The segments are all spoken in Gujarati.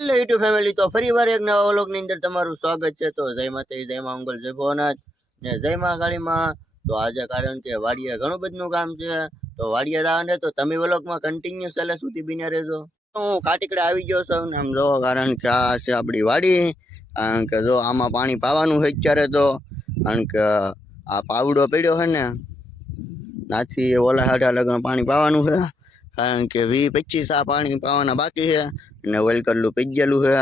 હેલો યુટ્યુબ ફેમિલી, તો ફરી વાર એક નવા વ્લોગની અંદર તમારું સ્વાગત છે। તો જય માતાજી, જય મા મંગલ, જય ભોનાથ ને જય મા કાળીમાં। તો આજે કારણ કે વાડીએ ઘણું બધું કામ છે, તો વાડીએ જવાને તો તમે વ્લોગમાં કન્ટિન્યુ છેલ્લે સુધી બન્યા રહેજો। હું કાટીકડે આવી ગયો છું ને આમ જો, કારણ કે આ છે આપણી વાડી। કારણ કે જો આમાં પાણી પાવાનું છે અત્યારે, તો કારણ કે આ પાવડો પડ્યો છે ને નાથી ઓલા હાડા લગન પાણી પાવાનું છે। કારણ કે 20-25 આ પાણી પાવાના બાકી છે અને ઓઇલ કરલું પી ગયેલું છે।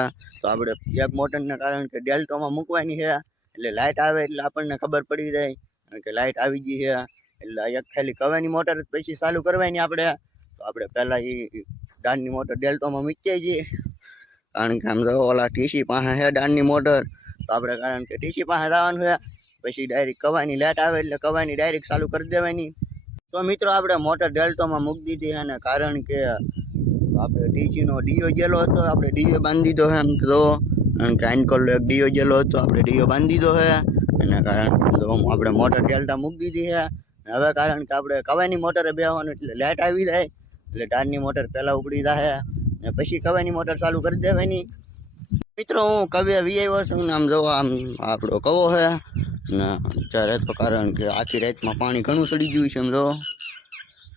તો આપણે એક મોટરને કારણ કે ડેલ્ટોમાં મૂકવાની છે, એટલે લાઇટ આવે એટલે આપણને ખબર પડી જાય। કારણ કે લાઇટ આવી ગઈ છે એટલે એક ખાલી કવાની મોટર પછી ચાલુ કરવાની આપણે। તો આપણે પહેલાં એ ડાનની મોટર ડેલ્ટોમાં મૂકી જઈએ। કારણ કે આમ જો ઓલા ટીસી પાસે છે ડાનની મોટર, તો આપણે કારણ કે ટીસી પાસે જવાનું છે, પછી ડાયરેક્ટ કવાની લાઇટ આવે એટલે કવાની ડાયરેક્ટ ચાલુ કરી દેવાની। તો મિત્રો આપણે મોટર ડેલ્ટોમાં મૂકી દીધી છે ને, કારણ કે આપણે ડીજીનો ડીઓ ગયેલો હતો, આપણે ડીઓ બાંધી દીધો છે। એમ તો કારણ કે આઈનકોલ એક ડીઓ ગયેલો હતો, આપણે ડીઓ બાંધી દીધો છે અને કારણ કે આપણે મોટર ડેલ્ટા મૂકી દીધી છે। હવે કારણ કે આપણે કવાની મોટરે બેસવાનું એટલે લાઇટ આવી જાય એટલે ડારની મોટર પહેલાં ઉપડી જાય ને પછી કવાની મોટર ચાલુ કરી દેવાની। મિત્રો હું કવે વી આવ્યો છું ને, આમ જો આમ આપણો કવો છે ને અત્યારે તો કારણ કે આખી રાતમાં પાણી ઘણું ચડી ગયું છે। એમ જો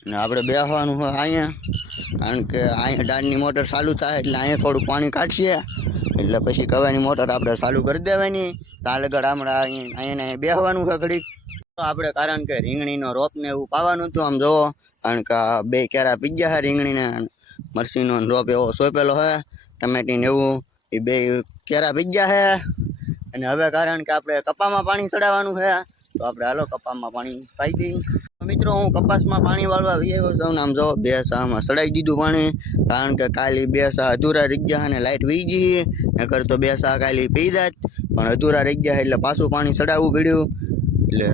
ને આપણે બેસવાનું હોય અહીંયા, કારણ કે અહીંયા ડાળની મોટર ચાલુ થાય એટલે અહીંયા થોડુંક પાણી કાઢશે એટલે પછી કવાની મોટર આપણે ચાલુ કરી દેવાની। ત્યાં લગડ હમણાં અહીંયા બેસવાનું છે ઘડીક। તો આપણે કારણ કે રીંગણીનો રોપ ને એવું પાવાનું હતું, આમ જોવો કારણ કે બે કેરા પીગ્યા છે રીંગણીને મરસીનો રોપ એવો સોંપેલો છે, ટમેટીને એવું એ બે કેરા પીગ્યા છે। અને હવે કારણ કે આપણે કપામાં પાણી ચડાવવાનું છે, તો આપણે હાલો કપામાં પાણી પાઈ દઈએ। મિત્રો હું કપાસમાં પાણી વાળવા આવ્યો છું ને, આમ જો બે સામાં ચડાવી દીધું પાણી। કારણ કે કાલે બે સા અધૂરા રહી ગયા અને લાઇટ વી ગઈ, નકર તો બે સા કાલે પી જાત, પણ અધૂરા રહી ગયા એટલે પાછું પાણી ચડાવવું પડ્યું। એટલે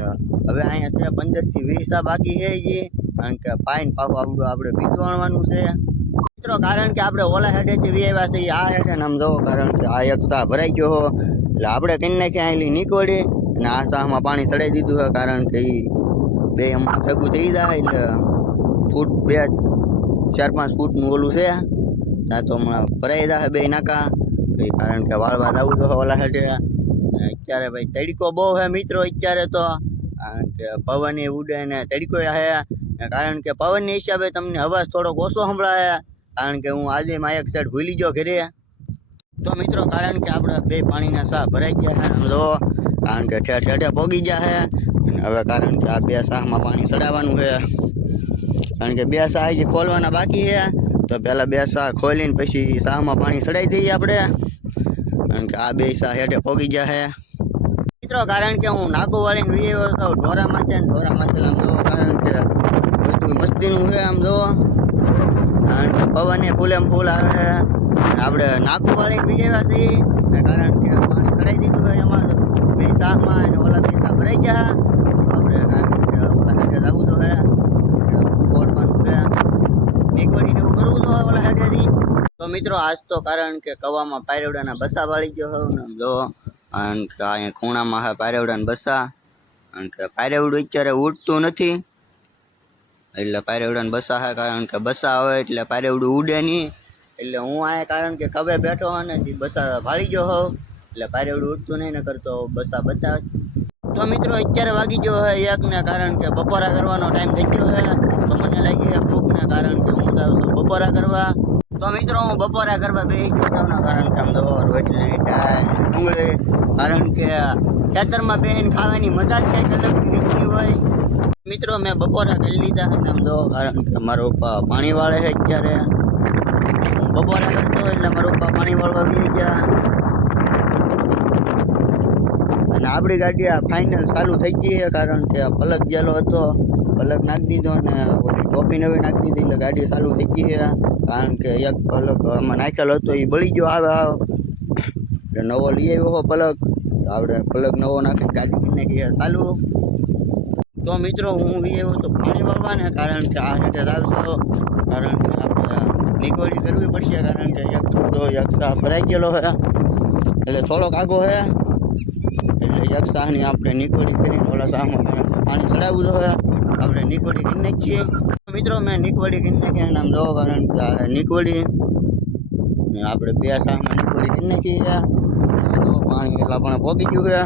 હવે અહીંયા છે 15 થી 20 સા બાકી છે જે, કારણ કે પાઈન પાછું આવડું આપણે બીજ વાળવાનું છે। મિત્રો કારણ કે આપણે ઓલા હેડેથી વી આવ્યા છીએ આ હેડે ને, આમ જો કારણ કે આ એક સા ભરાઈ ગયો એટલે આપણે કઈ નાખ્યા અહીંલી નીકળી અને આ સામાં પાણી ચડાવી દીધું છે। કારણ કે બે એમાં ભેગું થઈ જાય એટલે ફૂટ 4-5 ફૂટનું ઓલું છે, ત્યાં તો હમણાં ભરાઈ જાય બે નાકા। કારણ કે વાળવા જવું તો ઓલા હેઠે અત્યારે ભાઈ તડકો બહુ છે મિત્રો અત્યારે તો, કારણ કે પવન ઉડે ને તડકો છે, કારણ કે પવનની હિસાબે તમને અવાજ થોડોક ઓછો સંભળાય। કારણ કે હું આજે માં એક સાઈડ ભૂલી ગયો ઘરે। તો મિત્રો કારણ કે આપણે બે પાણીના સા ભરાઈ ગયા છે, સમજો કારણ કે ઠેઠ ઠેઠે પોગી ગયા છે। હવે કારણ કે આ બે સાહમાં પાણી ચડાવવાનું છે, કારણ કે બે સાહ જે ખોલવાના બાકી છે, તો પહેલાં બે સાહ ખોલીને પછી સાહમાં પાણી ચડાવી દઈએ આપણે। કારણ કે આ બે સાહ હેઠે પોગી ગયા છે મિત્રો। કારણ કે હું નાકું વાળીને વી આવ્યો હતો ઢોરામાં છે ને, ઢોરામાંથી આમ જો કારણ કે બધું મસ્તીનું છે આમ જો, કારણ કે પવને ફૂલે ફૂલ આવે છે। આપણે નાકું વાળીને વી આવ્યા છીએ ને, કારણ કે પાણી ચડાવી દીધું હોય એમાં બે સાહમાં અને ઓલા બે સાહ ભરાઈ ગયા। આપણે કારણ કે ઓલા હેઠે જવું તો છે, ફોડવાનું છે, નીકળીને એવું કરવું તો ઓલા હેઠેથી। તો મિત્રો આજ તો કારણ કે કવામાં પાયરવડાના બસા વાળી ગયો હોઉં ને, જો કારણ કે અહીંયા ખૂણામાં છે પાયરવડાના બસા। કારણ કે પાયરવડું અત્યારે ઉડતું નથી એટલે પાયરવડાના બસા છે, કારણ કે બસા આવે એટલે પાયરવડું ઉડે નહીં। એટલે હું અહીંયા કારણ કે કવે બેઠો હોય ને બસા ભાળી ગયો હોઉં એટલે પાયરવડું ઉડતું નહીં, ન કરતો બસા બતાવે। તો મિત્રો અત્યારે વાગી ગયો છે 1 ને, કારણ કે બપોરા કરવાનો ટાઈમ થઈ ગયો છે। તો મને લાગી છે ભૂખ ને, કારણ કે હું જાઉં છું બપોરા કરવા। તો મિત્રો હું બપોરા કરવા બેસી ગયો છું ને, કારણ કે આમ તો રોટલી દાળ ડુંગળી, કારણ કે ખેતરમાં બેસીને ખાવાની મજા જ કંઈક અલગ રીતની હોય। મિત્રો મેં બપોરા કરી લીધા છે ને, આમ તો કારણ કે મારો પપ્પા પાણી વાળે છે અત્યારે। હું બપોરા કરતો એટલે મારા પપ્પા પાણી વાળવા બી ગયા અને આપણી ગાડી આ ફાઇનલ ચાલુ થઈ ગઈ છે। કારણ કે પલક ગયેલો હતો, પલક નાખી દીધો ને ઓલી ટોપી નવી નાખી દીધી એટલે ગાડી ચાલુ થઈ ગઈ છે। કારણ કે એક પલક આમાં નાખેલો હતો એ બળી ગયો આવે એટલે નવો લઈ આવ્યો પલક, તો આપણે પલક નવો નાખીને ગાડી કરી નાખી ચાલુ। તો મિત્રો હું બી આવ્યો તો પાણી વાળવા ને, કારણ કે આ હેઠે આવશો, કારણ કે આપણે નીકોળી કરવી પડશે। કારણ કે એક તો એક સાહ ભરાઈ ગયેલો છે એટલે થોડોક આગો છે, એટલે એક સાહની આપણે નીકોળી કરીને ઓલા સાહમાં પાણી ચડાવવું તો હોય, આપણે નીકોળી કરી નાખીએ। મિત્રો મેં નીકોળી કરી નાખી આમ જો, કારણ કે નીકોળી ને આપણે બે સામાં નીકળી કરી નાખી છે તો પાણી એટલા પણ પોગી ગયું છે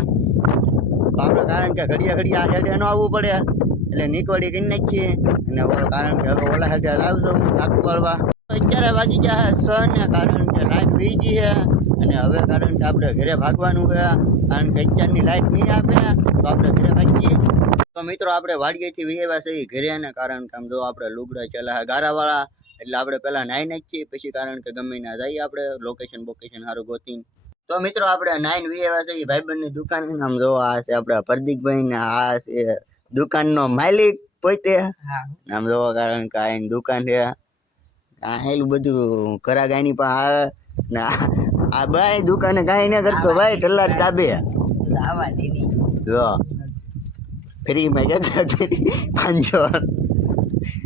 તો આપણે કારણ કે ઘડિયા આ હેડે ન આવવું પડે એટલે નીકળી કરી નાખીએ અને કારણ કે હવે ઓલા હેડે આવજો નાખું પાડવા અત્યારે વાગી ગયા છે 6 ને કારણ કે લાઈટ વહી ગઈ છે અને હવે કારણ કે આપણે ઘરે ભાગવાનું છે કારણ કે અત્યારની લાઈટ નહીં આપે તો આપણે ઘરે ભાગીએ તો મિત્રો આપણે વાડીએથી વિયેવા છે ઘરે ને કારણ કે આમ જો આપણે લુગડા ચલા ગારાવાળા એટલે આપણે પહેલા નાઈ નાખીએ પછી કારણ કે ગમે ના જઈએ આપણે લોકેશન સારું ગોતીને તો મિત્રો આપણે નાઈન વિયેવા છે ભાઈબંધની દુકાન આમ જો આ છે આપણા પ્રદીપભાઈ ને આ છે દુકાનનો માલિક પોતે આમ જો કારણ કે આ દુકાન છે આ એટલું બધું ખરા ગાયની પણ આવે ને આ ભાઈ દુકાને કાંઈ ના કરતો ભાઈ ટલ્લા દાબે જો ફ્રીમાં જતા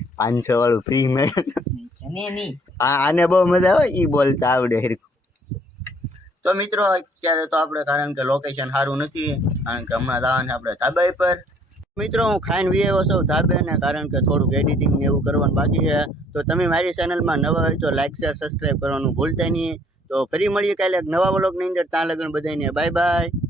500 વાળું ફ્રીમાં આને બહુ મજા આવે ઈ બોલતા આવડે હરખું તો મિત્રો અત્યારે તો આપણે કારણ કે લોકેશન સારું નથી કારણ કે હમણાં જવાનું આપણે ધાબા પર મિત્રો હું ખાઈને વિયેલો છું ધાબે ને કારણ કે થોડુંક એડિટિંગ ને એવું કરવાનું બાકી છે તો તમે મારી ચેનલમાં નવા હોય તો લાઈક શેર સબસ્ક્રાઈબ કરવાનું ભૂલતા નહીં તો ફરી મળીએ કાલે એક નવા વ્લોગની અંદર ત્યાં લગન બધાને બાય બાય